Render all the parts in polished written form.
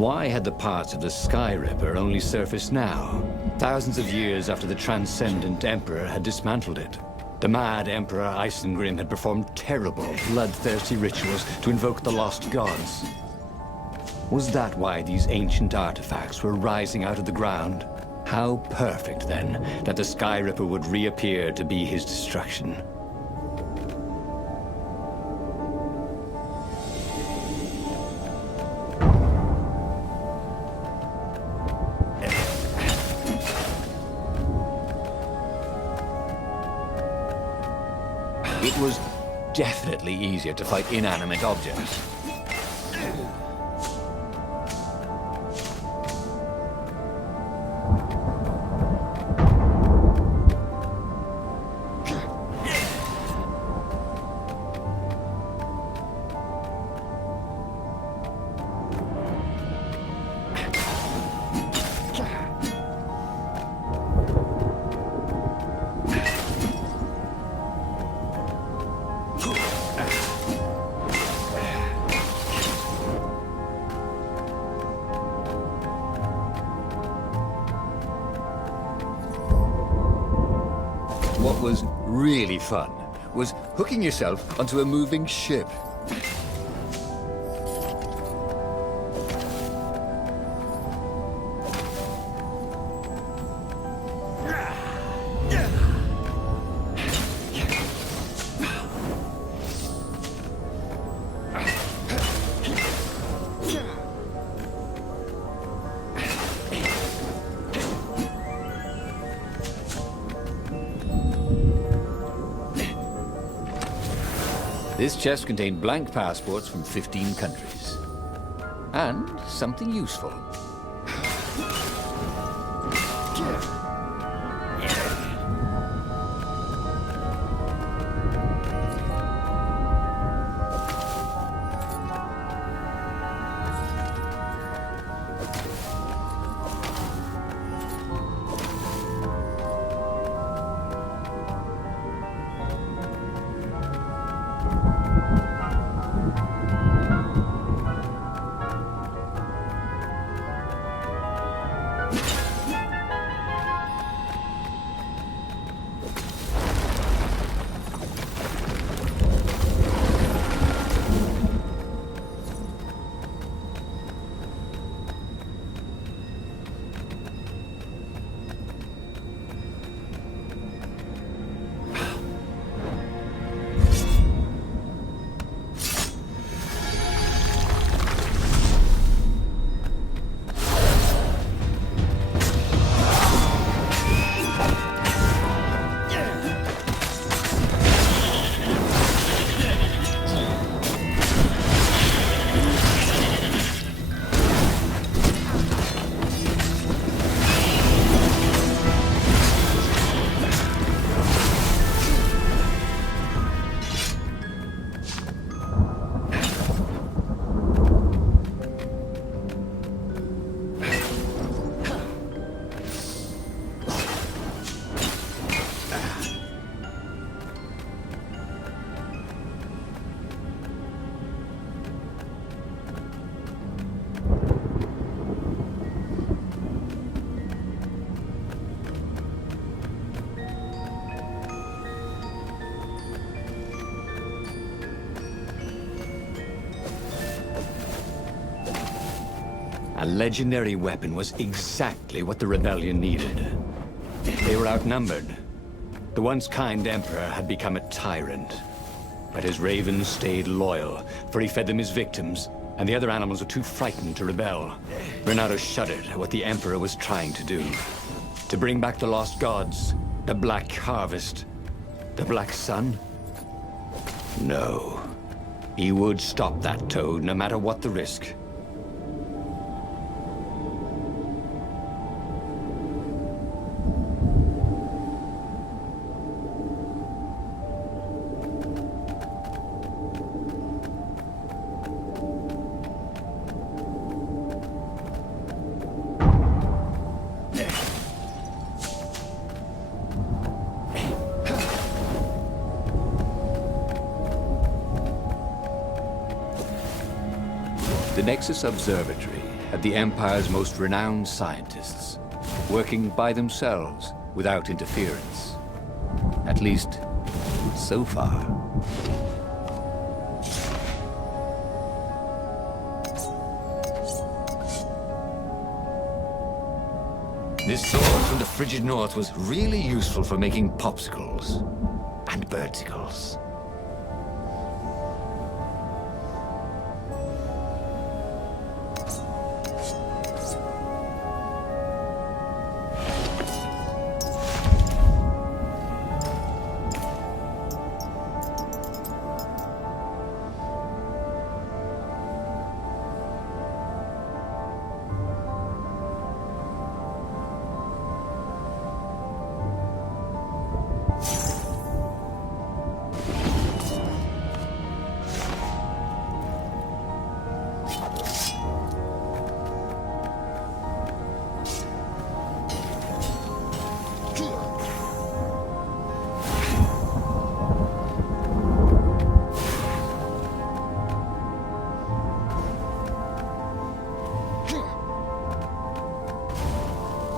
Why had the parts of the Sky Ripper only surfaced now, thousands of years after the Transcendent Emperor had dismantled it? The mad Emperor Isengrim had performed terrible, bloodthirsty rituals to invoke the lost gods. Was that why these ancient artifacts were rising out of the ground? How perfect, then, that the Sky Ripper would reappear to be his destruction. It was definitely easier to fight inanimate objects. What was really fun was hooking yourself onto a moving ship. This chest contained blank passports from 15 countries. And something useful. A legendary weapon was exactly what the rebellion needed. They were outnumbered. The once kind emperor had become a tyrant. But his ravens stayed loyal, for he fed them his victims, and the other animals were too frightened to rebel. Renato shuddered at what the emperor was trying to do. To bring back the lost gods, the Black Harvest, the Black Sun? No. He would stop that toad, no matter what the risk. The Nexus Observatory at the Empire's most renowned scientists, working by themselves without interference. At least, so far. This sword from the frigid north was really useful for making popsicles and birdicles.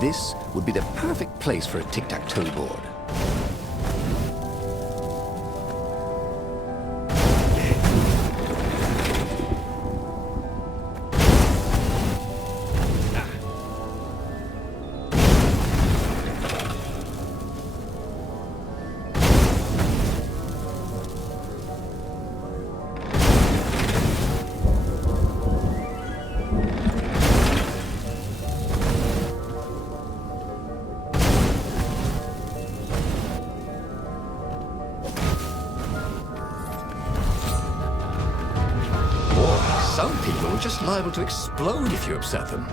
This would be the perfect place for a tic-tac-toe board. Some people are just liable to explode if you upset them.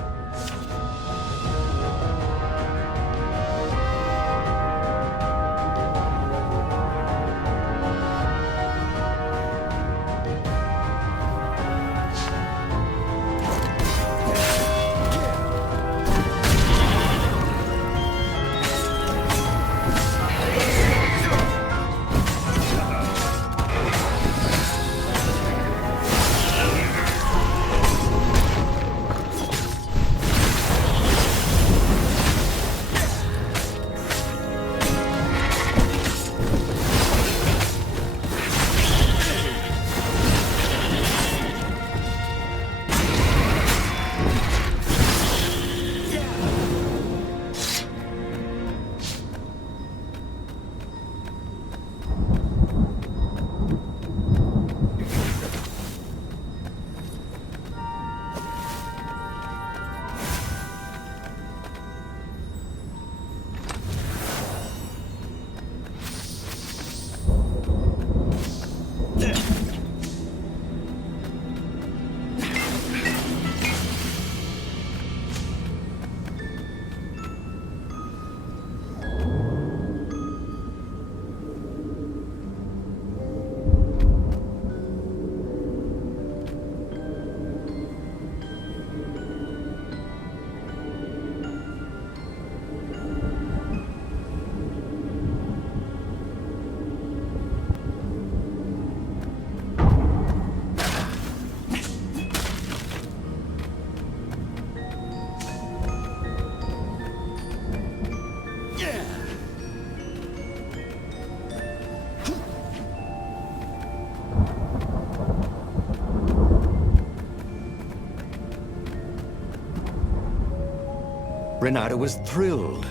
Renato was thrilled.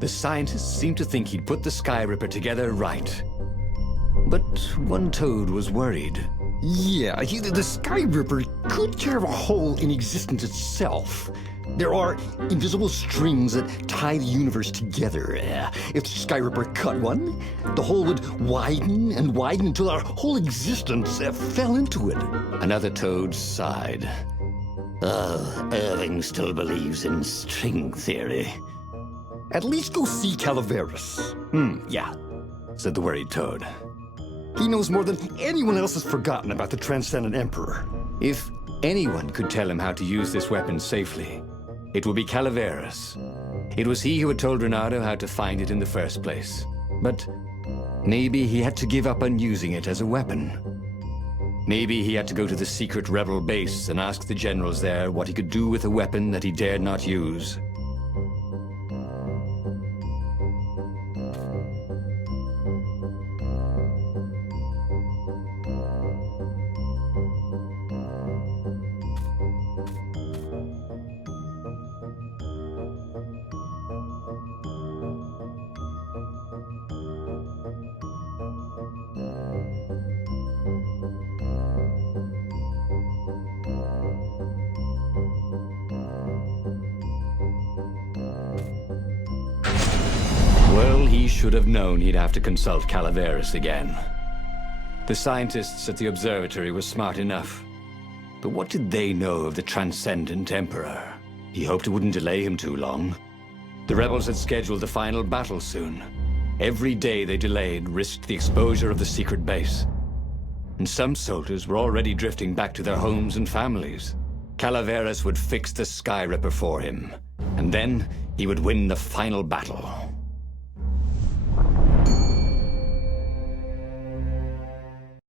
The scientists seemed to think he'd put the Sky Ripper together right. But one toad was worried. Yeah, the Sky Ripper could carve a hole in existence itself. There are invisible strings that tie the universe together. If the Sky Ripper cut one, the hole would widen and widen until our whole existence fell into it. Another toad sighed. Oh, Irving still believes in string theory. At least go see Calaveras. Yeah, said the worried toad. He knows more than anyone else has forgotten about the Transcendent Emperor. If anyone could tell him how to use this weapon safely, it would be Calaveras. It was he who had told Renato how to find it in the first place. But maybe he had to give up on using it as a weapon. Maybe he had to go to the secret rebel base and ask the generals there what he could do with a weapon that he dared not use. Well, he should have known he'd have to consult Calaveras again. The scientists at the observatory were smart enough. But what did they know of the Transcendent Emperor? He hoped it wouldn't delay him too long. The rebels had scheduled the final battle soon. Every day they delayed risked the exposure of the secret base. And some soldiers were already drifting back to their homes and families. Calaveras would fix the Sky Ripper for him. And then he would win the final battle.